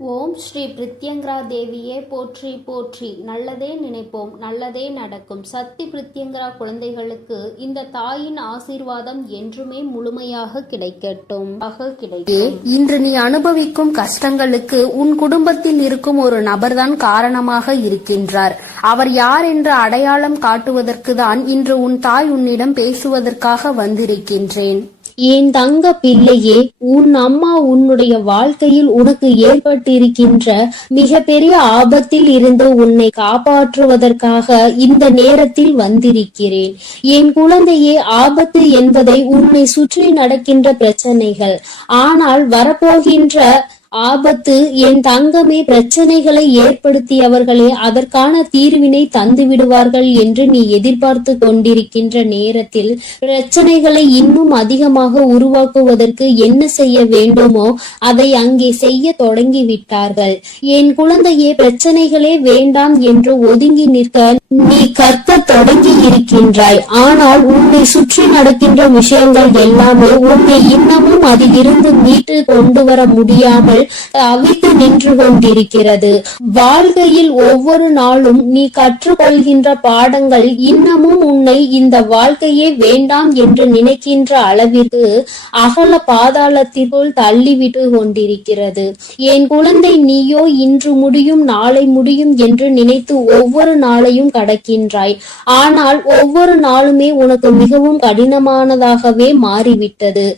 ஓம் ஸ்ரீ பிரித்யங்கரா தேவியே போற்றி போற்றி. நல்லதே நினைப்போம், நல்லதே நடக்கும். சக்தி பிரித்யங்கரா குழந்தைகளுக்கு இந்த தாயின் ஆசீர்வாதம் என்றுமே முழுமையாக கிடைக்கட்டும். இன்று நீ அனுபவிக்கும் கஷ்டங்களுக்கு உன் குடும்பத்தில் இருக்கும் ஒரு நபர்தான் காரணமாக இருக்கின்றார். அவர் யார் என்ற அடையாளம் காட்டுவதற்கு தான் இன்று உன் தாய் உன்னிடம் பேசுவதற்காக வந்திருக்கின்றேன். என் தங்க பிள்ளையே, உன் அம்மா உன்னுடைய வாழ்க்கையில் உனக்கு ஏற்பட்டிருக்கின்ற மிக பெரிய ஆபத்தில் இருந்து உன்னை காப்பாற்றுவதற்காக இந்த நேரத்தில் வந்திருக்கிறேன். என் குழந்தையே, ஆபத்து என்பதை உன்னை சுற்றி நடக்கின்ற பிரச்சனைகள், ஆனால் வரப்போகின்ற ஆபத்து என் தங்கமே, பிரச்சனைகளை ஏற்படுத்தியவர்களே அதற்கான தீர்வினை தந்து விடுவார்கள் என்று நீ எதிர்பார்த்து கொண்டிருக்கின்ற நேரத்தில் பிரச்சனைகளை இன்னும் அதிகமாக உருவாக்குவதற்கு என்ன செய்ய வேண்டுமோ அதை அங்கே செய்ய தொடங்கி விட்டார்கள். என் குழந்தையே, பிரச்சனைகளே வேண்டாம் என்று ஒதுங்கி நிற்க நீ கற்க தொடங்கி இருக்கின்றாய். ஆனால் உன்னை சுற்றி நடக்கின்ற விஷயங்கள் எல்லாமே உன்னை இன்னமும் அதிலிருந்து மீட்டு கொண்டு வர முடியாமல் அவித்து நின்று கொண்டிருக்கிறது. வாழ்க்கையில் ஒவ்வொரு நாளும் நீ கற்றுக்கொள்கின்ற பாடங்கள் இன்னமும் உன்னை இந்த வாழ்க்கையே வேண்டாம் என்று நினைக்கின்ற அளவிற்கு அகல பாதாளத்திற்குள் தள்ளிவிட்டு கொண்டிருக்கிறது. என் குழந்தை, நீயோ இன்று முடியும் நாளை முடியும் என்று நினைத்து ஒவ்வொரு நாளையும் கடக்கின்றாய். ஆனால் ஒவ்வொரு நாளுமே உனக்கு மிகவும் கடினமானதாகவே மாறிவிட்டது.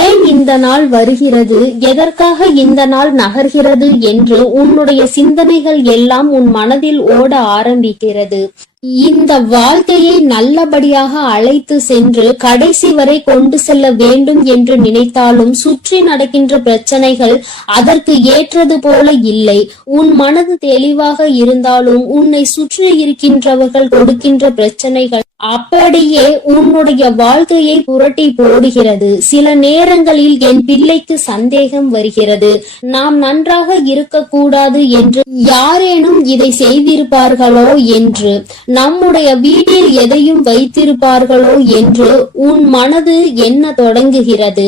ஏன் இந்த நாள் வருகிறது, எதற்காக இந்த நாள் நகர்கிறது என்று உன்னுடைய சிந்தனைகள் எல்லாம் உன் மனதில் ஓட ஆரம்பிக்கிறது. இந்த வாழ்க்கையை நல்லபடியாக அழைத்து சென்று கடைசி வரை கொண்டு செல்ல வேண்டும் என்று நினைத்தாலும் சுற்றி நடக்கின்ற பிரச்சனைகள் அதற்கு ஏற்றது போல இல்லை. உன் மனது தெளிவாக இருந்தாலும் உன்னை சுற்றி இருக்கின்றவர்கள் கொடுக்கின்ற பிரச்சனைகள் அப்படியே உன்னுடைய வாழ்க்கையை புரட்டி போடுகிறது. சில நேரங்களில் என் பிள்ளைக்கு சந்தேகம் வருகிறது, நாம் நன்றாக இருக்கக்கூடாது என்று யாரேனும் இதை செய்திருப்பார்களோ என்று, நம்முடைய வீட்டில் எதையும் வைத்திருப்பார்களோ என்று உன் மனது எண்ண தொடங்குகிறது.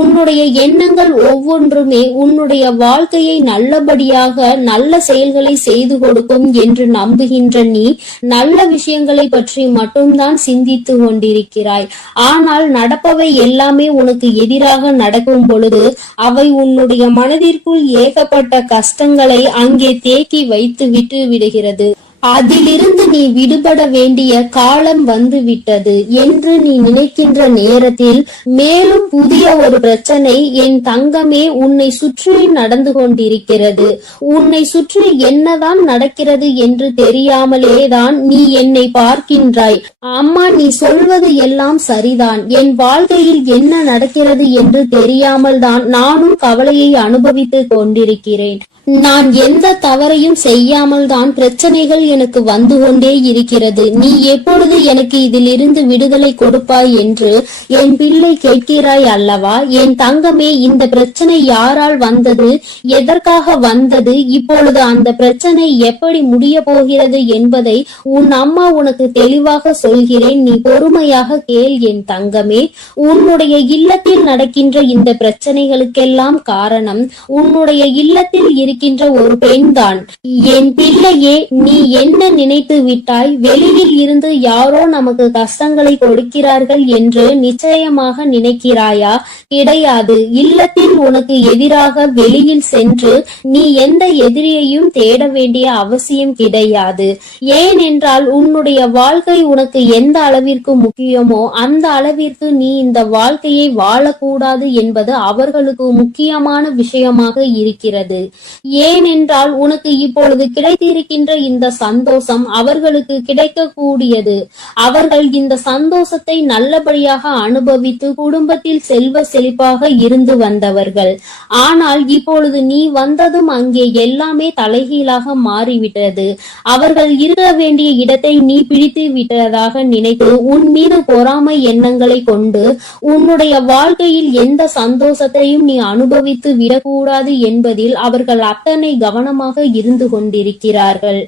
உன்னுடைய எண்ணங்கள் ஒவ்வொன்றுமே உன்னுடைய வாழ்க்கையை நல்லபடியாக நல்ல செயல்களை செய்து கொடுக்கும் என்று நம்புகின்ற நீ நல்ல விஷயங்களை பற்றி மட்டும்தான் சிந்தித்து கொண்டிருக்கிறாய். ஆனால் நடப்பவை எல்லாமே உனக்கு எதிராக நடக்கும் பொழுது அவை உன்னுடைய மனதிற்குள் ஏகப்பட்ட கஷ்டங்களை அங்கே தேக்கி வைத்து விட்டு விடுகிறது. அதிலிருந்து நீ விடுபட வேண்டிய காலம் வந்து விட்டது என்று நீ நினைக்கின்ற நேரத்தில் மேலும் புதிய ஒரு பிரச்சனை என் தங்கமே உன்னை சுற்றி நடந்து கொண்டிருக்கிறது. உன்னை சுற்றி என்னதான் நடக்கிறது என்று தெரியாமலே தான் நீ என்னை பார்க்கின்றாய். அம்மா, நீ சொல்வது எல்லாம் சரிதான், என் வாழ்க்கையில் என்ன நடக்கிறது என்று தெரியாமல் தான் நானும் கவலையை அனுபவித்து கொண்டிருக்கிறேன். நான் எந்த தவறையும் செய்யாமல் தான் பிரச்சனைகள் எனக்கு வந்து கொண்டே இருக்கிறது. நீ எப்பொழுது எனக்கு இதிலிருந்து விடுதலை கொடுப்பாய் என்று என் பிள்ளை கேட்கிறாய் அல்லவா? என் தங்கமே, இந்த பிரச்சனை யாரால் வந்தது, எதற்காக வந்தது, இப்பொழுது அந்த பிரச்சனை எப்படி முடிய போகிறது என்பதை உன் அம்மா உனக்கு தெளிவாக சொல்கிறேன். நீ பொறுமையாக கேள் என் தங்கமே. உன்னுடைய இல்லத்தில் நடக்கின்ற இந்த பிரச்சனைகளுக்கெல்லாம் காரணம் உன்னுடைய இல்லத்தில் இருக்கின்ற ஒரு பெண்தான். என் பிள்ளையே, நீ என்ன நினைத்து விட்டாய்? வெளியில் இருந்து யாரோ நமக்கு கஷ்டங்களை கொடுக்கிறார்கள் என்று நிச்சயமாக நினைக்கிறாயா? கிடையாது. இல்லத்தில் உனக்கு எதிராக வெளியில் சென்று நீ எந்த எதிரியையும் தேட வேண்டிய அவசியம் கிடையாது. ஏனென்றால் உன்னுடைய வாழ்க்கை உனக்கு எந்த அளவிற்கு முக்கியமோ அந்த அளவிற்கு நீ இந்த வாழ்க்கையை வாழக்கூடாது என்பது அவர்களுக்கு முக்கியமான விஷயமாக இருக்கிறது. ஏனென்றால் உனக்கு இப்பொழுது கிடைத்திருக்கின்ற இந்த சந்தோஷம் அவர்களுக்கு கிடைக்கக்கூடியது. அவர்கள் இந்த சந்தோஷத்தை நல்லபடியாக அனுபவித்து குடும்பத்தில் செல்வ செழிப்பாக இருந்து வந்தவர்கள். ஆனால் இப்பொழுது நீ வந்ததும் அங்கே எல்லாமே தலைகீழாக மாறிவிட்டது. அவர்கள் இருக்க வேண்டிய இடத்தை நீ பிடித்து விட்டதாக நினைத்து உன் மீது பொறாமை எண்ணங்களை கொண்டு உன்னுடைய வாழ்க்கையில் எந்த சந்தோஷத்தையும் நீ அனுபவித்து விடக்கூடாது என்பதில் அவர்கள் அத்தனை கவனமாக இருந்து கொண்டிருக்கிறார்கள்.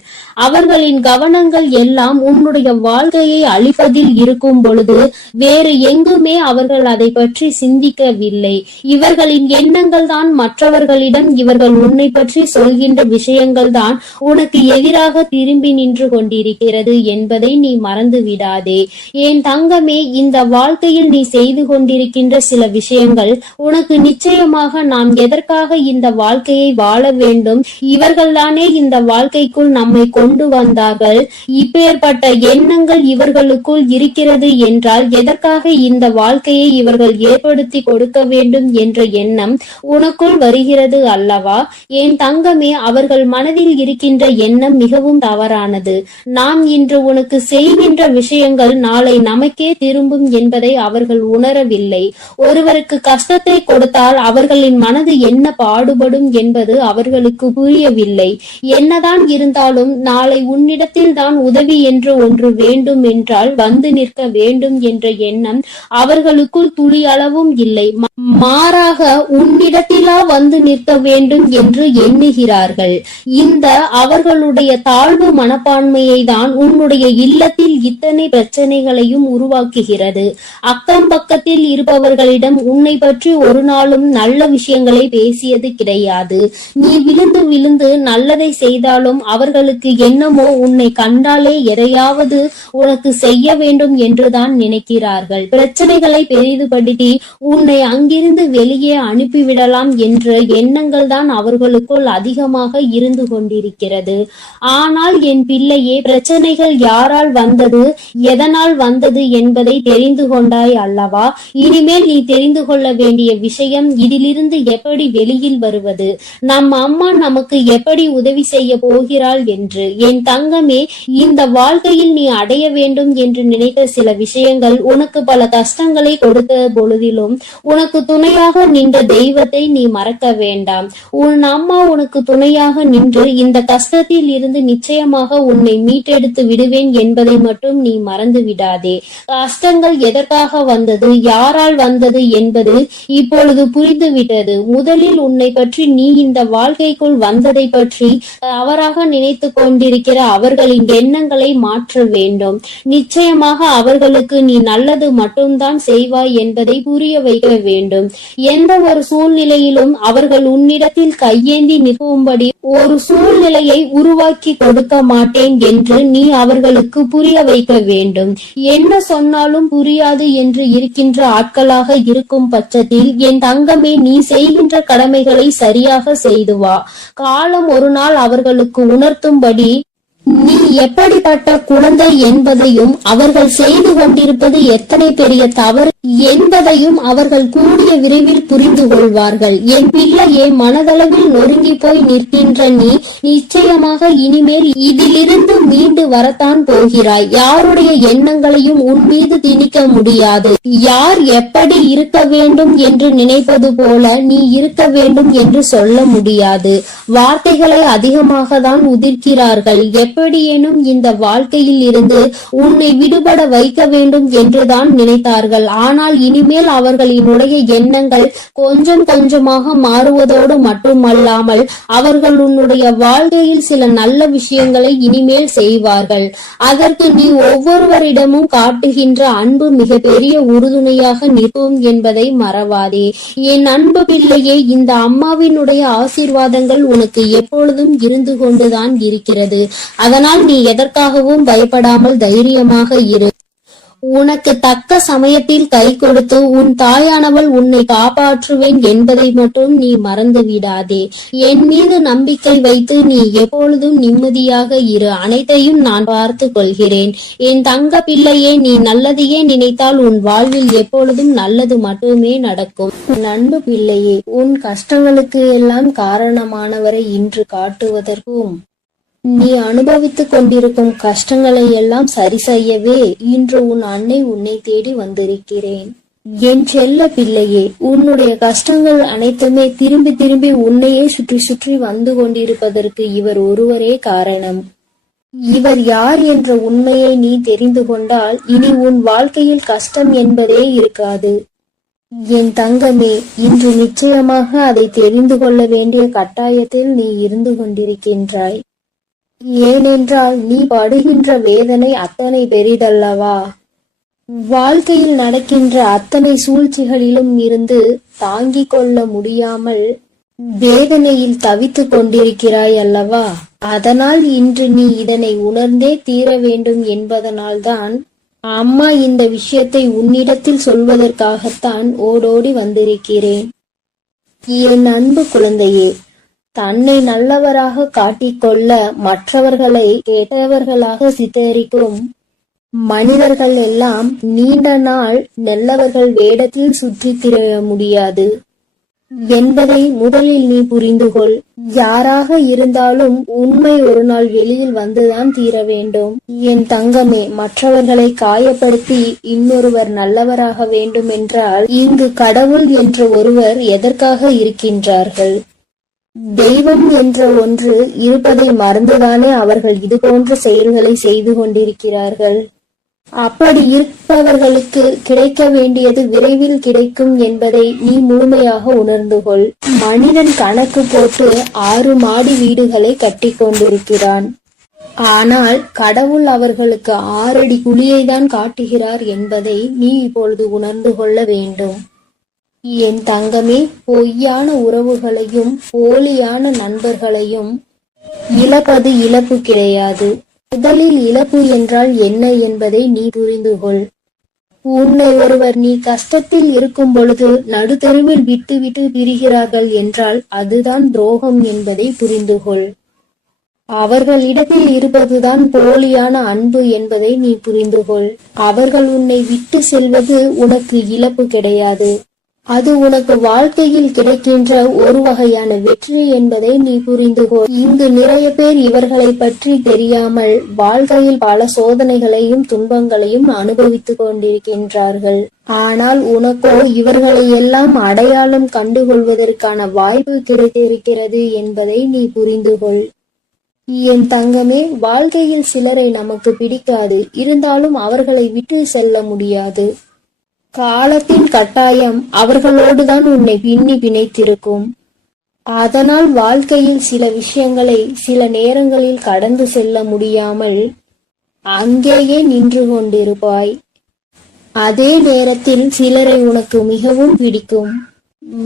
அவர்களின் கவனங்கள் எல்லாம் உன்னுடைய வாழ்க்கையை அழிப்பதில் இருக்கும் பொழுது வேறு எங்குமே அவர்கள் அதை பற்றி சிந்திக்கவில்லை. இவர்களின் எண்ணங்கள் தான் மற்றவர்களிடம் இவர்கள் உன்னை பற்றி சொல்கின்ற விஷயங்கள் தான் உனக்கு எதிராக திரும்பி நின்று கொண்டிருக்கிறது என்பதை நீ மறந்து விடாதே. என் தங்கமே, இந்த வாழ்க்கையில் நீ செய்து கொண்டிருக்கின்ற சில விஷயங்கள் உனக்கு நிச்சயமாக நாம் எதற்காக இந்த வாழ்க்கையை வாழ வேண்டும், இவர்கள்தானே இந்த வாழ்க்கைக்குள் நம்மை கொண்டு வந்தார்கள், இப்பேற்பட்ட எண்ணங்கள் இவர்களுக்குள் இருக்கிறது என்றால் எதற்காக இந்த வாழ்க்கையை இவர்கள் ஏற்படுத்தி கொடுக்க வேண்டும் என்ற எண்ணம் உனக்குள் வருகிறது அல்லவா? என் தங்கமே, அவர்கள் மனதில் இருக்கின்ற எண்ணம் மிகவும் தவறானது. நாம் இன்று உனக்கு செய்கின்ற விஷயங்கள் நாளை நமக்கே திரும்பும் என்பதை அவர்கள் உணரவில்லை. ஒருவருக்கு கஷ்டத்தை கொடுத்தால் அவர்களின் மனது என்ன பாடுபடும் என்பது அவர்களுக்கு புரியவில்லை. என்னதான் இருந்தாலும் நாளை உன்னிடத்தில் தான் உதவி என்று ஒன்று வேண்டும் என்றால் வந்து நிற்க வேண்டும் என்ற எண்ணம் அவர்களுக்குள் துளி அளவும் இல்லை. மாறாக உன்னிடத்திலா வந்து நிற்க வேண்டும் என்று எண்ணுகிறார்கள். இந்த அவர்களுடைய தாழ்வு மனப்பான்மையை தான் உன்னுடைய இல்லத்தில் இத்தனை பிரச்சனைகளையும் உருவாக்குகிறது. அக்கம் பக்கத்தில் இருப்பவர்களிடம் உன்னை பற்றி ஒரு நாளும் நல்ல விஷயங்களை பேசியது கிடையாது. நீ விழுந்து விழுந்து நல்லதை செய்தாலும் அவர்களுக்கு என்னமோ உன்னை கண்டாலே எதையாவது உனக்கு செய்ய வேண்டும் என்றுதான் நினைக்கிறார்கள். பிரச்சனைகளை பெரிதுபடுத்தி உன்னை அங்கிருந்து வெளியே அனுப்பிவிடலாம் என்ற எண்ணங்கள் தான் அவர்களுக்குள் அதிகமாக இருந்து கொண்டிருக்கிறது. ஆனால் என் பிள்ளையே, பிரச்சனைகள் யாரால் வந்தது, எதனால் வந்தது என்பதை தெரிந்து கொண்டாய் அல்லவா? இனிமேல் நீ தெரிந்து கொள்ள வேண்டிய விஷயம் இதிலிருந்து எப்படி வெளியில் வருவது, நம் அம்மா நமக்கு எப்படி உதவி செய்ய போகிறாள் என்று. என் தங்கமே, இந்த வாழ்க்கையில் நீ அடைய வேண்டும் என்று நினைத்த சில விஷயங்கள் உனக்கு பல கஷ்டங்களை கொடுத்த பொழுதிலும் உனக்கு துணையாக நின்ற தெய்வத்தை நீ மறக்க வேண்டாம். உன் அம்மா உனக்கு துணையாக நின்று இந்த கஷ்டத்தில் இருந்து நிச்சயமாக உன்னை மீட்டெடுத்து விடுவேன் என்பதை மட்டும் நீ மறந்து விடாதே. கஷ்டங்கள் எதற்காக வந்தது, யாரால் வந்தது என்பது இப்பொழுது புரிந்துவிட்டது. முதலில் உன்னை பற்றி நீ இந்த வாழ்க்கைக்குள் வந்ததை பற்றி தவறாக நினைத்து கொண்டிருக்கிற அவர்களின் எண்ணங்களை மாற்ற வேண்டும். நிச்சயமாக அவர்களுக்கு நீ நல்லது மட்டும்தான் செய்வாய் என்பதை புரிய வைக்க வேண்டும். எந்த ஒரு சூழ்நிலையிலும் அவர்கள் உன்னிடத்தில் கையேந்தி நிற்கும்படி ஒரு சூழ்நிலையை உருவாக்கி கொடுக்க மாட்டேன் என்று நீ அவர்களுக்கு புரிய வைக்க வேண்டும். என்ன சொன்னாலும் புரியாது என்று இருக்கின்ற ஆட்களாக இருக்கும் பட்சத்தில் என் தங்கமே, நீ செய்கின்ற கடமைகளை சரியாக செய்து வா. காலம் ஒரு நாள் அவர்களுக்கு உணர்த்தும்படி நீ எப்படிப்பட்ட குழந்தை என்பதையும் அவர்கள் செய்து கொண்டிருப்பது எத்தனை பெரிய தவறு என்பதையும் அவர்கள் கூடிய விரைவில் புரிந்து கொள்வார்கள். என் பிள்ளையே, மனதளவில் நொறுங்கி போய் நிற்கின்ற நீ நிச்சயமாக இனிமேல் இதிலிருந்து மீண்டு வரத்தான் போகிறாய். யாருடைய எண்ணங்களையும் உன் மீது திணிக்க முடியாது. யார் எப்படி இருக்க வேண்டும் என்று நினைப்பது போல நீ இருக்க வேண்டும் என்று சொல்ல முடியாது. வார்த்தைகளை அதிகமாக தான் உதிர்க்கிறார்கள். எப்படியேனும் இந்த வாழ்க்கையில் இருந்து உன்னை விடுபட வைக்க வேண்டும் என்றுதான் நினைத்தார்கள். ஆனால் இனிமேல் அவர்களினுடைய எண்ணங்கள் கொஞ்சம் கொஞ்சமாக மாறுவதோடு மட்டுமல்லாமல் அவர்கள் உன்னுடைய வாழ்க்கையில் சில நல்ல விஷயங்களை இனிமேல் செய்வார்கள். அதற்கு நீ ஒவ்வொருவரிடமும் காட்டுகின்ற அன்பு மிக பெரிய உறுதுணையாக நிற்கும் என்பதை மறவாதே. என் அன்பு பிள்ளையே, இந்த அம்மாவினுடைய ஆசீர்வாதங்கள் உனக்கு எப்பொழுதும் இருந்து கொண்டுதான் இருக்கிறது. அதனால் நீ எதற்காகவும் பயப்படாமல் தைரியமாக இரு. உனக்கு தக்க சமயத்தில் கை கொடுத்து உன் தாயானவள் உன்னை காப்பாற்றுவேன் என்பதை மட்டும் நீ மறந்து விடாதே. என் மீது நம்பிக்கை வைத்து நீ எப்பொழுதும் நிம்மதியாக இரு. அனைத்தையும் நான் பார்த்து கொள்கிறேன். என் தங்க பிள்ளையே, நீ நல்லதையே நினைத்தால் உன் வாழ்வில் எப்பொழுதும் நல்லது மட்டுமே நடக்கும். அன்பு பிள்ளையே, உன் கஷ்டங்களுக்கு எல்லாம் காரணமானவரை இன்று காட்டுவதற்கும் நீ அனுபவித்துக் கொண்டிருக்கும் கஷ்டங்களை எல்லாம் சரி செய்யவே இன்று உன் அன்னை உன்னை தேடி வந்திருக்கிறேன். என் செல்ல பிள்ளையே, உன்னுடைய கஷ்டங்கள் அனைத்துமே திரும்பி திரும்பி உன்னையே சுற்றி சுற்றி வந்து கொண்டிருப்பதற்கு இவர் ஒருவரே காரணம். இவர் யார் என்ற உண்மையை நீ தெரிந்து கொண்டால் இனி உன் வாழ்க்கையில் கஷ்டம் என்பதே இருக்காது. என் தங்கமே, இன்று நிச்சயமாக அதை தெரிந்து கொள்ள வேண்டிய கட்டாயத்தில் நீ இருந்து கொண்டிருக்கின்றாய். ஏனென்றால் நீ படுகின்ற வேதனை அத்தனை பெரிதல்லவா? வாழ்க்கையில் நடக்கின்ற அத்தனை சூழ்ச்சிகளிலும் இருந்து தாங்கிக் கொள்ள முடியாமல் வேதனையில் தவித்துக் கொண்டிருக்கிறாய் அல்லவா? அதனால் இன்று நீ இதனை உணர்ந்தே தீர வேண்டும் என்பதனால்தான் அம்மா இந்த விஷயத்தை உன்னிடத்தில் சொல்வதற்காகத்தான் ஓடோடி வந்திருக்கிறேன். என் அன்பு குழந்தையே, தன்னை நல்லவராக காட்டிக்கொள்ள மற்றவர்களை கெட்டவர்களாக சித்தரிக்கும் மனிதர்கள் எல்லாம் நீண்ட நாள் நல்லவர்கள் வேடத்தில் சுற்றித் திரிய முடியாது என்பதை முதலில் நீ புரிந்து கொள். யாராக இருந்தாலும் உண்மை ஒரு நாள் வெளியில் வந்துதான் தீர வேண்டும். என் தங்கமே, மற்றவர்களை காயப்படுத்தி இன்னொருவர் நல்லவராக வேண்டும் என்றால் இங்கு கடவுள் என்ற ஒருவர் எதற்காக இருக்கின்றார்கள்? தெய்வம் என்ற ஒன்று இருப்பதை மறந்துதானே அவர்கள் இது போன்ற செயல்களை செய்து கொண்டிருக்கிறார்கள். அப்படி இருப்பவர்களுக்கு கிடைக்க வேண்டியது விரைவில் கிடைக்கும் என்பதை நீ முழுமையாக உணர்ந்து கொள். மனிதன் கணக்கு போட்டு 6 மாடி வீடுகளை கட்டி கொண்டிருக்கிறான். ஆனால் கடவுள் அவர்களுக்கு 6 அடி குழியை தான் காட்டுகிறார் என்பதை நீ இப்பொழுது உணர்ந்து கொள்ள வேண்டும். என் தங்கமே, பொய்யான உறவுகளையும் போலியான நண்பர்களையும் இழப்பது இழப்பு கிடையாது. முதலில் இழப்பு என்றால் என்ன என்பதை நீ புரிந்து கொள். உன்னை ஒருவர் நீ கஷ்டத்தில் இருக்கும் பொழுது நடுத்தெருவில் விட்டு விட்டு பிரிகிறார்கள் என்றால் அதுதான் துரோகம் என்பதை புரிந்து கொள். அவர்களிடத்தில் இருப்பதுதான் போலியான அன்பு என்பதை நீ புரிந்து கொள். அவர்கள் உன்னை விட்டு செல்வது உனக்கு இழப்பு கிடையாது. அது உனக்கு வாழ்க்கையில் கிடைக்கின்ற ஒரு வகையான வெற்றி என்பதை நீ புரிந்து கொள். இங்கு நிறைய பேர் இவர்களை பற்றி தெரியாமல் வாழ்க்கையில் பல சோதனைகளையும் துன்பங்களையும் அனுபவித்துக் கொண்டிருக்கின்றார்கள். ஆனால் உனக்கோ இவர்களை எல்லாம் அடையாளம் கண்டுகொள்வதற்கான வாய்ப்பு கிடைத்திருக்கிறது என்பதை நீ புரிந்து கொள். என் தங்கமே, வாழ்க்கையில் சிலரை நமக்கு பிடிக்காது, இருந்தாலும் அவர்களை விட்டு செல்ல முடியாது. காலத்தின் கட்டாயம் அவர்களோடுதான் உன்னை பின்னி பிணைத்திருக்கும். அதனால் வாழ்க்கையில் சில விஷயங்களை சில நேரங்களில் கடந்து செல்ல முடியாமல் அங்கேயே நின்று கொண்டிருப்பாய். அதே நேரத்தில் சிலரை உனக்கு மிகவும் பிடிக்கும்.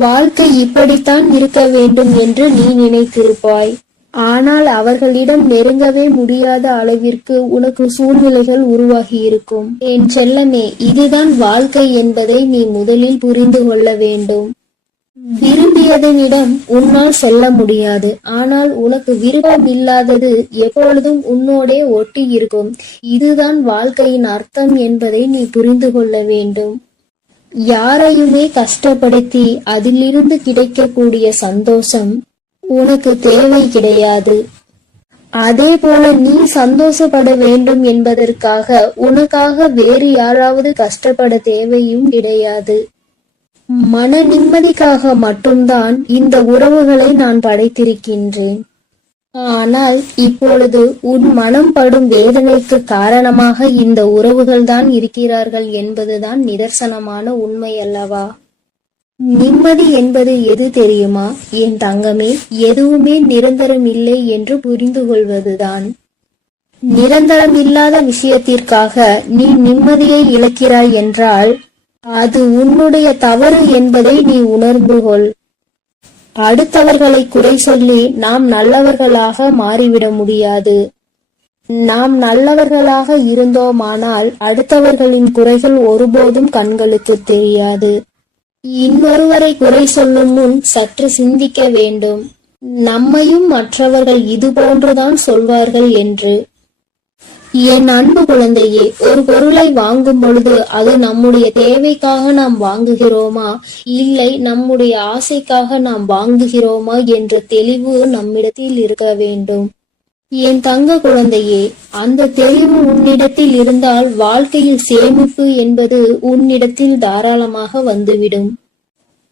வாழ்க்கை இப்படித்தான் இருக்க வேண்டும் என்று நீ நினைத்திருப்பாய். ஆனால் அவர்களிடம் நெருங்கவே முடியாத அளவிற்கு உனக்கு சூழ்நிலைகள் உருவாகி இருக்கும். என் செல்லமே, இதுதான் வாழ்க்கை என்பதை நீ முதலில் புரிந்து கொள்ள வேண்டும். விரும்பியதனிடம் உன்னால் செல்ல முடியாது, ஆனால் உனக்கு விருப்பம் இல்லாதது எப்பொழுதும் உன்னோடே ஒட்டி இருக்கும். இதுதான் வாழ்க்கையின் அர்த்தம் என்பதை நீ புரிந்து கொள்ள வேண்டும். யாரையுமே கஷ்டப்படுத்தி அதிலிருந்து கிடைக்கக்கூடிய சந்தோஷம் உனக்கு தேவை கிடையாது. அதே போல நீ சந்தோஷப்பட வேண்டும் என்பதற்காக உனக்காக வேறு யாராவது கஷ்டப்பட தேவையும் கிடையாது. மன நிம்மதிக்காக மட்டும்தான் இந்த உறவுகளை நான் படைத்திருக்கின்றேன். ஆனால் இப்பொழுது உன் மனம் படும் வேதனைக்கு காரணமாக இந்த உறவுகள் தான் இருக்கிறார்கள் என்பதுதான் நிதர்சனமான உண்மை அல்லவா? நிம்மதி என்பது எது தெரியுமா என் தங்கமே? எதுவுமே நிரந்தரம் இல்லை என்று புரிந்து கொள்வதுதான். நிரந்தரம் இல்லாத விஷயத்திற்காக நீ நிம்மதியை இழக்கிறாய் என்றால் அது உன்னுடைய தவறு என்பதை நீ உணர்ந்து கொள். அடுத்தவர்களை குறை சொல்லி நாம் நல்லவர்களாக மாறிவிட முடியாது. நாம் நல்லவர்களாக இருந்தோமானால் அடுத்தவர்களின் குறைகள் ஒருபோதும் கண்களுக்கு தெரியாது. இன்னொருவரை குறை சொல்லும் முன் சற்று சிந்திக்க வேண்டும். நம்மையும் மற்றவர்கள் இது போன்றுதான் சொல்வார்கள் என்று. என் அன்பு குழந்தையே, ஒரு பொருளை வாங்கும் பொழுது அது நம்முடைய தேவைக்காக நாம் வாங்குகிறோமா, இல்லை நம்முடைய ஆசைக்காக நாம் வாங்குகிறோமா என்ற தெளிவு நம்மிடத்தில் இருக்க வேண்டும். என் தங்க குழந்தையே, அந்த தெளிவு உன்னிடத்தில் இருந்தால் வாழ்க்கையில் சேமிப்பு என்பது உன்னிடத்தில் தாராளமாக வந்துவிடும்.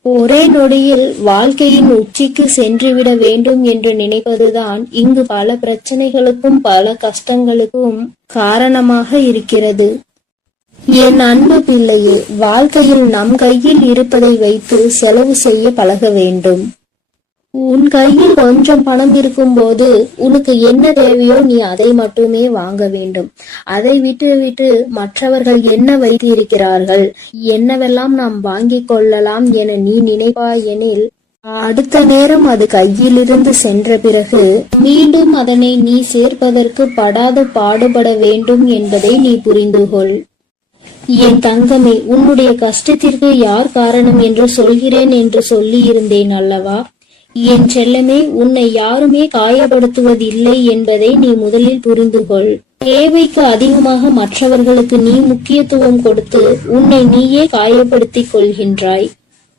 ஒரே நொடியில் வாழ்க்கையின் உச்சிக்கு சென்றுவிட வேண்டும் என்று நினைப்பதுதான் இங்கு பல பிரச்சனைகளுக்கும் பல கஷ்டங்களுக்கும் காரணமாக இருக்கிறது. என் அன்பு பிள்ளையே, வாழ்க்கையில் நம் கையில் இருப்பதை வைத்து செலவு செய்ய பழக வேண்டும். உன் கையில் கொஞ்சம் பணம் இருக்கும்போது உனக்கு என்ன தேவையோ நீ அதை மட்டுமே வாங்க வேண்டும். அதை விட்டு மற்றவர்கள் என்ன வைத்து இருக்கிறார்கள், என்னவெல்லாம் நாம் வாங்கிக் கொள்ளலாம் என நீ நினைப்பாயெனில் அடுத்த நேரம் அது கையிலிருந்து சென்ற பிறகு மீண்டும் அதனை நீ சேர்ப்பதற்கு படாது பாடுபட வேண்டும் என்பதை நீ புரிந்துகொள். என் தங்கமே, உன்னுடைய கஷ்டத்திற்கு யார் காரணம் என்று சொல்கிறேன் என்று சொல்லி இருந்தேன் அல்லவா? என் செல்லமே, உன்னை யாருமே காயப்படுத்துவதில்லை என்பதை நீ முதலில் புரிந்துகொள். தேவைக்கு அதிகமாக மற்றவர்களுக்கு நீ முக்கியத்துவம் கொடுத்து உன்னை நீயே காயப்படுத்திக் கொள்கின்றாய்.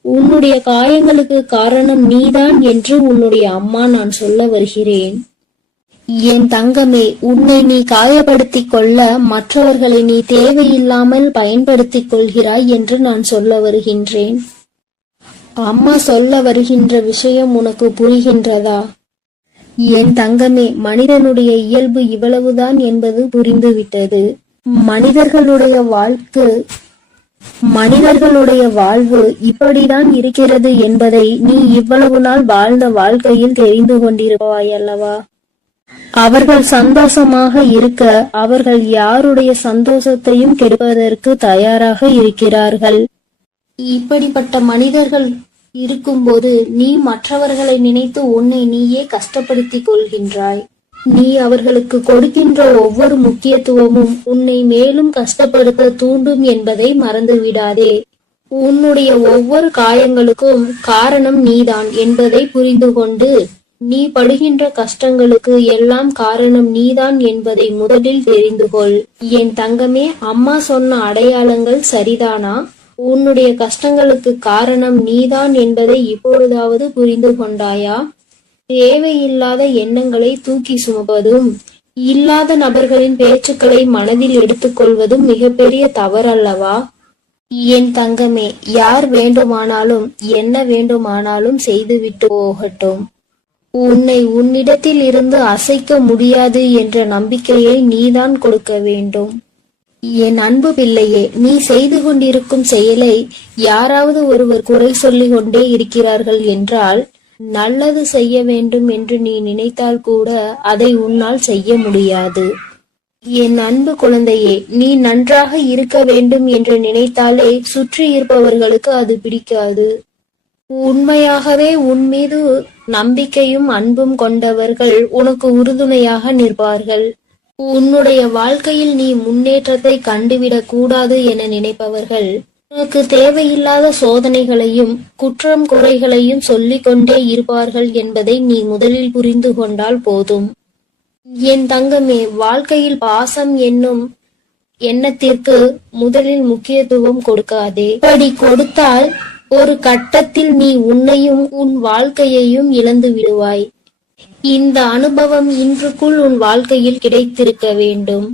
உன்னுடைய காயங்களுக்கு காரணம் நீதான் என்று உன்னுடைய அம்மா நான் சொல்ல வருகிறேன். என் தங்கமே, உன்னை நீ காயப்படுத்திக் கொள்ள மற்றவர்களை நீ தேவையில்லாமல் பயன்படுத்திக் கொள்கிறாய் என்று நான் சொல்ல வருகின்றேன். அம்மா சொல்ல வருகின்ற விஷயம் உனக்கு புரிகின்றதா? என் தங்கமே, மனிதனுடைய இயல்பு இவ்வளவுதான் என்பது புரிந்துவிட்டது. மனிதர்களுடைய வாழ்வு இப்படிதான் இருக்கிறது என்பதை நீ இவ்வளவு நாள் வாழ்ந்த வாழ்க்கையில் தெரிந்து கொண்டிருப்பாய் அல்லவா? அவர்கள் சந்தோஷமாக இருக்க அவர்கள் யாருடைய சந்தோஷத்தையும் கெடுப்பதற்கு தயாராக இருக்கிறார்கள். இப்படிப்பட்ட மனிதர்கள் இருக்கும்போது நீ மற்றவர்களை நினைத்து உன்னை நீயே கஷ்டப்படுத்திக் கொள்கின்றாய். நீ அவர்களுக்கு கொடுக்கின்ற ஒவ்வொரு முக்கியத்துவமும் உன்னை மேலும் கஷ்டப்படுத்த தூண்டும் என்பதை மறந்து விடாதே. உன்னுடைய ஒவ்வொரு காயங்களுக்கும் காரணம் நீதான் என்பதை புரிந்து கொண்டு நீ படுகின்ற கஷ்டங்களுக்கு எல்லாம் காரணம் நீதான் என்பதை முதலில் தெரிந்து கொள். என் தங்கமே, அம்மா சொன்ன அடையாளங்கள் சரிதானா? உன்னுடைய கஷ்டங்களுக்கு காரணம் நீதான் என்பதை இப்பொழுதாவது புரிந்து கொண்டாயா? தேவையில்லாத எண்ணங்களை தூக்கி சுமப்பதும் இல்லாத நபர்களின் பேச்சுக்களை மனதில் எடுத்துக்கொள்வதும் மிகப்பெரிய தவறல்லவா? என் தங்கமே, யார் வேண்டுமானாலும் என்ன வேண்டுமானாலும் செய்துவிட்டு போகட்டும். உன்னை உன்னிடத்தில் இருந்து அசைக்க முடியாது என்ற நம்பிக்கையை நீதான் கொடுக்க வேண்டும். என் அன்பு பிள்ளையே, நீ செய்து கொண்டிருக்கும் செயலை யாராவது ஒருவர் குறை சொல்லிக் கொண்டே இருக்கிறார்கள் என்றால் நல்லது செய்ய வேண்டும் என்று நீ நினைத்தால் கூட அதை உன்னால் செய்ய முடியாது. என் அன்பு குழந்தையே, நீ நன்றாக இருக்க வேண்டும் என்று நினைத்தாலே சுற்றி இருப்பவர்களுக்கு அது பிடிக்காது. உண்மையாகவே உன் மீது நம்பிக்கையும் அன்பும் கொண்டவர்கள் உனக்கு உறுதுணையாக நிற்பார்கள். உன்னுடைய வாழ்க்கையில் நீ முன்னேற்றத்தை கண்டுவிடக் கூடாது என நினைப்பவர்கள் உனக்கு தேவையில்லாத சோதனைகளையும் குற்றம் குறைகளையும் சொல்லிக் கொண்டே இருப்பார்கள் என்பதை நீ முதலில் புரிந்து கொண்டால் போதும். என் தங்கமே, வாழ்க்கையில் பாசம் என்னும் எண்ணத்திற்கு முதலில் முக்கியத்துவம் கொடுக்காதே. அப்படி கொடுத்தால் ஒரு கட்டத்தில் நீ உன்னையும் உன் வாழ்க்கையையும் இழந்து விடுவாய். இந்த அனுபவம் இன்றுக்குள் உன் வாழ்க்கையில் கிடைத்திருக்க வேண்டும்.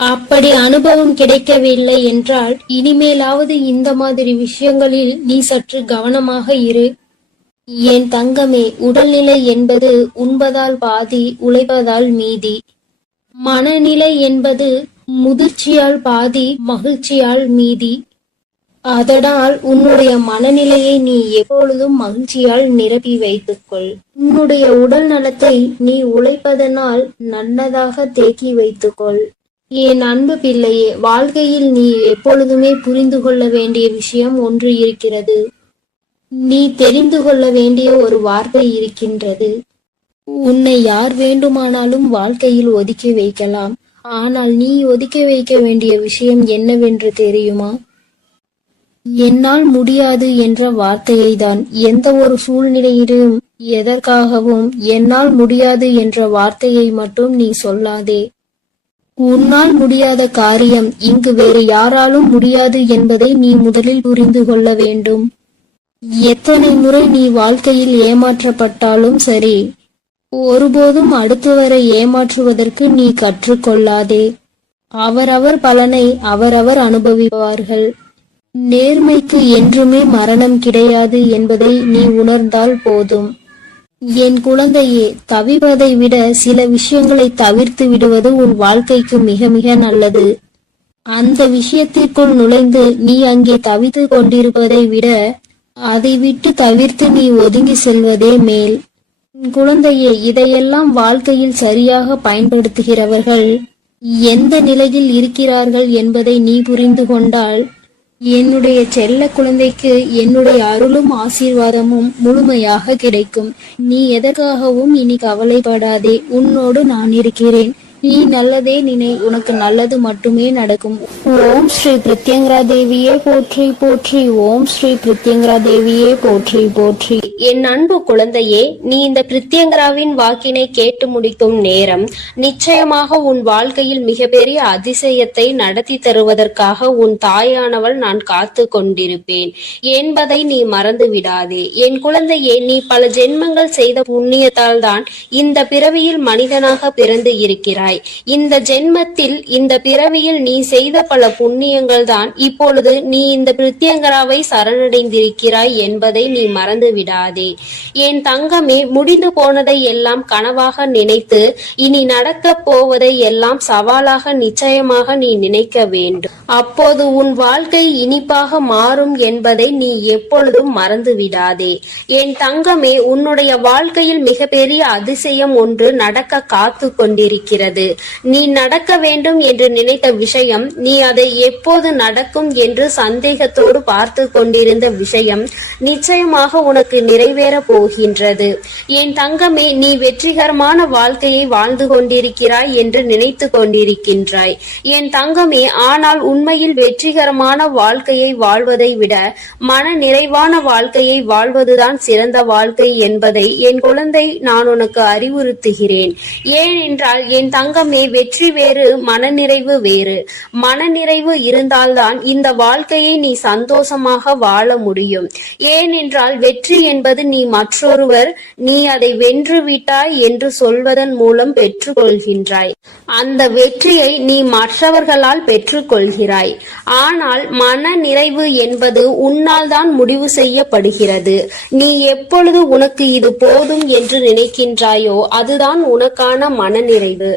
அப்படி அனுபவம் கிடைக்கவில்லை என்றால் இனிமேலாவது இந்த மாதிரி விஷயங்களில் நீ சற்று கவனமாக இரு. என் தங்கமே, உடல்நிலை என்பது உண்பதால் பாதி, உழைப்பதால் மீதி. மனநிலை என்பது முதிர்ச்சியால் பாதி, மகிழ்ச்சியால் மீதி. அதனால் உன்னுடைய மனநிலையை நீ எப்பொழுதும் மகிழ்ச்சியால் நிரப்பி வைத்துக்கொள். உன்னுடைய உடல் நலத்தை நீ உழைப்பதனால் நல்லதாக தேக்கி வைத்துக்கொள். என் அன்பு பிள்ளையே, வாழ்க்கையில் நீ எப்பொழுதுமே புரிந்து கொள்ள வேண்டிய விஷயம் ஒன்று இருக்கிறது. நீ தெரிந்து கொள்ள வேண்டிய ஒரு வார்த்தை இருக்கின்றது. உன்னை யார் வேண்டுமானாலும் வாழ்க்கையில் ஒதுக்கி வைக்கலாம். ஆனால் நீ ஒதுக்கி வைக்க வேண்டிய விஷயம் என்னவென்று தெரியுமா? என்னால் முடியாது என்ற வார்த்தையை தான். எந்த ஒரு சூழ்நிலையிலும் எதற்காகவும் என்னால் முடியாது என்ற வார்த்தையை மட்டும் நீ சொல்லாதே. உன்னால் முடியாத காரியம் இங்கு வேறு யாராலும் முடியாது என்பதை நீ முதலில் புரிந்து கொள்ள வேண்டும். எத்தனை முறை நீ வாழ்க்கையில் ஏமாற்றப்பட்டாலும் சரி, ஒருபோதும் அடுத்தவரை ஏமாற்றுவதற்கு நீ கற்றுக்கொள்ளாதே. அவரவர் பலனை அவரவர் அனுபவிப்பார்கள். நேர்மைக்கு என்றுமே மரணம் கிடையாது என்பதை நீ உணர்ந்தால் போதும். என் குழந்தையே, தவிப்பதை விட சில விஷயங்களை தவிர்த்து விடுவது உன் வாழ்க்கைக்கு மிக மிக நல்லது. அந்த விஷயத்திற்குள் நுழைந்து நீ அங்கே தவித்துக் கொண்டிருப்பதை விட அதை விட்டு தவிர்த்து நீ ஒதுங்கி செல்வதே மேல். குழந்தையே, இதையெல்லாம் வாழ்க்கையில் சரியாக பயன்படுத்துகிறவர்கள் எந்த நிலையில் இருக்கிறார்கள் என்பதை நீ புரிந்து கொண்டால் என்னுடைய செல்ல குழந்தைக்கு என்னுடைய அருளும் ஆசீர்வாதமும் முழுமையாக கிடைக்கும். நீ எதற்காகவும் இனி கவலைப்படாதே. உன்னோடு நான் இருக்கிறேன். நீ நல்லதே நினை, உனக்கு நல்லது மட்டுமே நடக்கும். ஓம் ஸ்ரீ பிரத்யங்கரா தேவியே போற்றி போற்றி. ஓம் ஸ்ரீ பிரத்யங்கரா தேவியே போற்றி போற்றி. என் அன்பு குழந்தையே, நீ இந்த பிரத்யங்கராவின் வாக்கினை கேட்டு முடிக்கும் நேரம் நிச்சயமாக உன் வாழ்க்கையில் மிகப்பெரிய அதிசயத்தை நடத்தி தருவதற்காக உன் தாயானவள் நான் காத்து கொண்டிருப்பேன் என்பதை நீ மறந்து விடாதே. என் குழந்தையே, நீ பல ஜென்மங்கள் செய்த புண்ணியத்தால் தான் இந்த பிறவியில் மனிதனாக பிறந்து இருக்கிறாய். இந்த ஜென்மத்தில் இந்த பிறவியில் நீ செய்த பல புண்ணியங்கள் தான் இப்பொழுது நீ இந்த பிரத்யங்கராவை சரணடைந்திருக்கிறாய் என்பதை நீ மறந்து விடாதே. என் தங்கமே, முடிந்து போனதை எல்லாம் கனவாக நினைத்து இனி நடக்க போவதை எல்லாம் சவாலாக நிச்சயமாக நீ நினைக்க வேண்டும். அப்போது உன் வாழ்க்கை இனிப்பாக மாறும் என்பதை நீ எப்பொழுதும் மறந்து விடாதே. என் தங்கமே, உன்னுடைய வாழ்க்கையில் மிகப்பெரிய அதிசயம் ஒன்று நடக்க காத்து கொண்டிருக்கிறது. நீ நடக்க வேண்டும் என்று நினைத்த விஷயம், நீ அதை எப்போது நடக்கும் என்று சந்தேகத்தோடு பார்த்து கொண்டிருந்த விஷயம் நிச்சயமாக உனக்கு நிறைவேற போகின்றது. என் தங்கமே, நீ வெற்றிகரமான வாழ்க்கையை வாழ்ந்து கொண்டிருக்கிறாய் என்று நினைத்து கொண்டிருக்கின்றாய். என் தங்கமே, ஆனால் உண்மையில் வெற்றிகரமான வாழ்க்கையை வாழ்வதை விட மன நிறைவான வாழ்க்கையை வாழ்வதுதான் சிறந்த வாழ்க்கை என்பதை என் குழந்தை நான் உனக்கு அறிவுறுத்துகிறேன். ஏனென்றால் என் தங்கமே, வெற்றி வேறு, மனநிறைவு வேறு. மனநிறைவு இருந்தால்தான் இந்த வாழ்க்கையை நீ சந்தோஷமாக வாழ முடியும். ஏனென்றால் வெற்றி என்பது நீ மற்றொருவர் நீ அதை வென்று விட்டாய் என்று சொல்வதன் மூலம் பெற்றுக்கொள்கின்றாய். அந்த வெற்றியை நீ மற்றவர்களால் பெற்றுக்கொள்கிறாய். ஆனால் மன நிறைவு என்பது உன்னால் தான் முடிவு செய்யப்படுகிறது. நீ எப்பொழுது உனக்கு இது போதும் என்று நினைக்கின்றாயோ அதுதான் உனக்கான மனநிறைவு.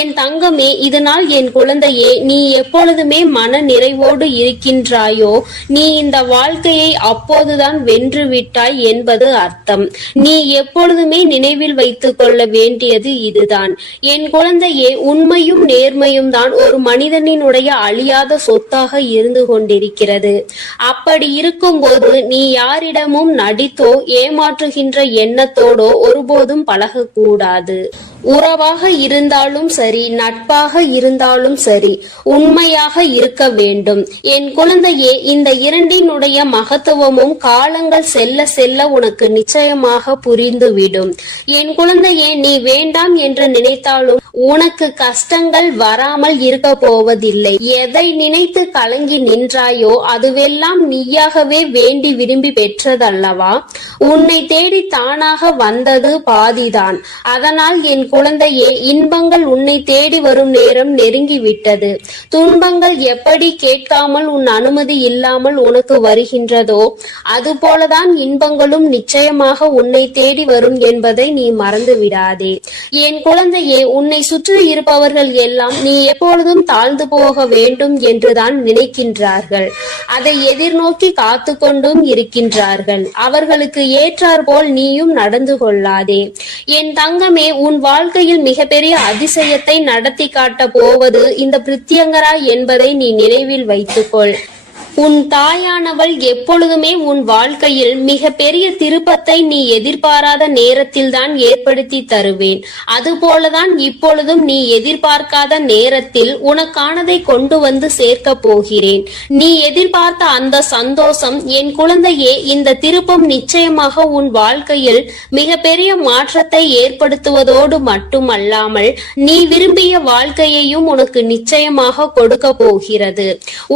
என் தங்கமே, இதனால் என் குழந்தையே, நீ எப்பொழுதுமே மன நிறைவோடு இருக்கின்றாயோ நீ இந்த வாழ்க்கையை அப்போதுதான் வென்று விட்டாய் என்பது அர்த்தம். நீ எப்பொழுதுமே நினைவில் வைத்துக் கொள்ள வேண்டியது இதுதான். என் குழந்தையே, உண்மையும் நேர்மையும் தான் ஒரு மனிதனினுடைய அழியாத சொத்தாக இருந்து கொண்டிருக்கிறது. அப்படி இருக்கும்போது நீ யாரிடமும் நடித்தோ ஏமாற்றுகின்ற எண்ணத்தோடோ ஒருபோதும் பழகக்கூடாது. உறவாக இருந்தாலும் சரி, நட்பாக இருந்தாலும் சரி, உண்மையாக இருக்க வேண்டும். என் குழந்தையே, இந்த இரண்டினுடைய மகத்துவமும் காலங்கள் செல்ல செல்ல உனக்கு நிச்சயமாக புரிந்துவிடும். என் குழந்தையே, நீ வேண்டாம் என்று நினைத்தாலும் உனக்கு கஷ்டங்கள் வராமல் இருக்க போவதில்லை. எதை நினைத்து கலங்கி நின்றாயோ அதுவெல்லாம் நீயாகவே வேண்டி விரும்பி பெற்றதல்லவா? உன்னை தேடி தானாக வந்தது பாதிதான். அதனால் என் குழந்தையே, இன்பங்கள் உன்னை தேடி வரும் நேரம் நெருங்கிவிட்டது. துன்பங்கள் எப்படி கேட்காமல் உன் அனுமதி இல்லாமல் உனக்கு வருகின்றதோ அதுபோலதான் இன்பங்களும் நிச்சயமாக உன்னை தேடி வரும் என்பதை நீ மறந்து விடாதே. என் குழந்தையே, உன்னை சுற்றி இருப்பவர்கள் எல்லாம் நீ எப்பொழுதும் தாழ்ந்து போக வேண்டும் என்றுதான் நினைக்கின்றார்கள். அதை எதிர்நோக்கி காத்து கொண்டும் இருக்கின்றார்கள். அவர்களுக்கு ஏற்றார் போல் நீயும் நடந்து கொள்ளாதே. என் தங்கமே, உன் வாழ்க்கையில் மிகப்பெரிய அதிசயத்தை நடத்தி காட்ட போவது இந்த பிரத்யங்கரா என்பதை நீ நினைவில் வைத்துக்கொள். உன் தாயானவள் எப்பொழுதுமே உன் வாழ்க்கையில் மிக பெரிய திருப்பத்தை நீ எதிர்பாராத நேரத்தில் தான் ஏற்படுத்தி தருவேன். அதுபோலதான் இப்பொழுதும் நீ எதிர்பார்க்காத நேரத்தில் உனக்கானதை கொண்டு வந்து சேர்க்க போகிறேன். நீ எதிர்பார்த்த அந்த சந்தோஷம் என் குழந்தையே, இந்த திருப்பம் நிச்சயமாக உன் வாழ்க்கையில் மிக பெரிய மாற்றத்தை ஏற்படுத்துவதோடு மட்டுமல்லாமல் நீ விரும்பிய வாழ்க்கையையும் உனக்கு நிச்சயமாக கொடுக்க போகிறது.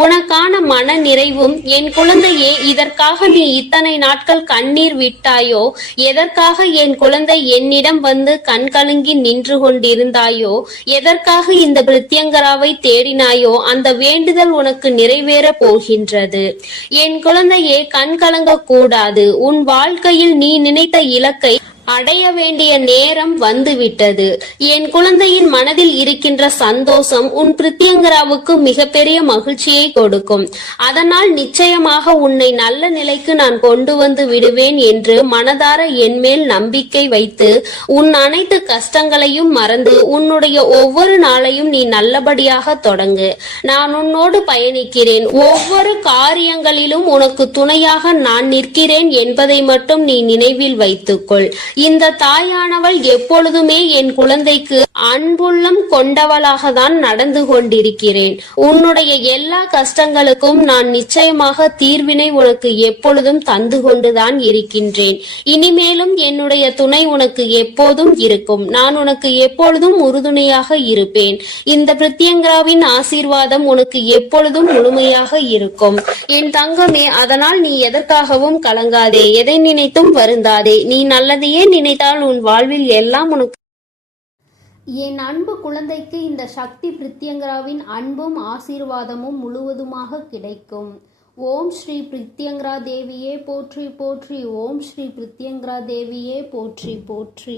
உனக்கான மன நிறைவும் என் குழந்தையே, இதற்காக நீ இத்தனை நாட்கள் கண்ணீர் விட்டாயோ, எதற்காக என் குழந்தை என்னிடம் வந்து கண் கலங்கி நின்று கொண்டிருந்தாயோ, எதற்காக இந்த பிரத்யங்கராவை தேடினாயோ அந்த வேண்டுதல் உனக்கு நிறைவேற போகின்றது. என் குழந்தையே, கண் கலங்க கூடாது. உன் வாழ்க்கையில் நீ நினைத்த இலக்கை அடைய வேண்டிய நேரம் வந்துவிட்டது. என் குழந்தையின் மனதில் இருக்கின்ற சந்தோஷம் உன் பிரித்யங்கராவுக்கு மிகப்பெரிய மகிழ்ச்சியை கொடுக்கும். அதனால் நிச்சயமாக உன்னை நல்ல நிலைக்கு நான் கொண்டு வந்து விடுவேன் என்று மனதார என்மேல் நம்பிக்கை வைத்து உன் அனைத்து கஷ்டங்களையும் மறந்து உன்னுடைய ஒவ்வொரு நாளையும் நீ நல்லபடியாக தொடங்கு. நான் உன்னோடு பயணிக்கிறேன். ஒவ்வொரு காரியங்களிலும் உனக்கு துணையாக நான் நிற்கிறேன் என்பதை மட்டும் நீ நினைவில் வைத்துக்கொள். இந்த தாயானவள் எப்பொழுதுமே என் குழந்தைக்கு அன்புள்ளம் கொண்டவளாக தான் நடந்து கொண்டிருக்கிறேன். உன்னுடைய எல்லா கஷ்டங்களுக்கும் நான் நிச்சயமாக தீர்வினை உனக்கு எப்பொழுதும் தந்து கொண்டுதான் இருக்கின்றேன். இனிமேலும் என்னுடைய துணை உனக்கு எப்போதும் இருக்கும். நான் உனக்கு எப்பொழுதும் உறுதுணையாக இருப்பேன். இந்த பிரித்யங்கராவின் ஆசீர்வாதம் உனக்கு எப்பொழுதும் முழுமையாக இருக்கும் என் தங்கமே. அதனால் நீ எதற்காகவும் கலங்காதே, எதை நினைத்தும் வருந்தாதே. நீ நல்லதையே நினைத்தால் உன் வாழ்வில் எல்லாம் உனக்கு. என் அன்பு குழந்தைக்கு இந்த சக்தி பிரித்யங்கராவின் அன்பும் ஆசீர்வாதமும் முழுவதுமாக கிடைக்கும். ஓம் ஸ்ரீ பிரித்யங்கரா தேவியே போற்றி போற்றி. ஓம் ஸ்ரீ பிரித்யங்கரா தேவியே போற்றி போற்றி.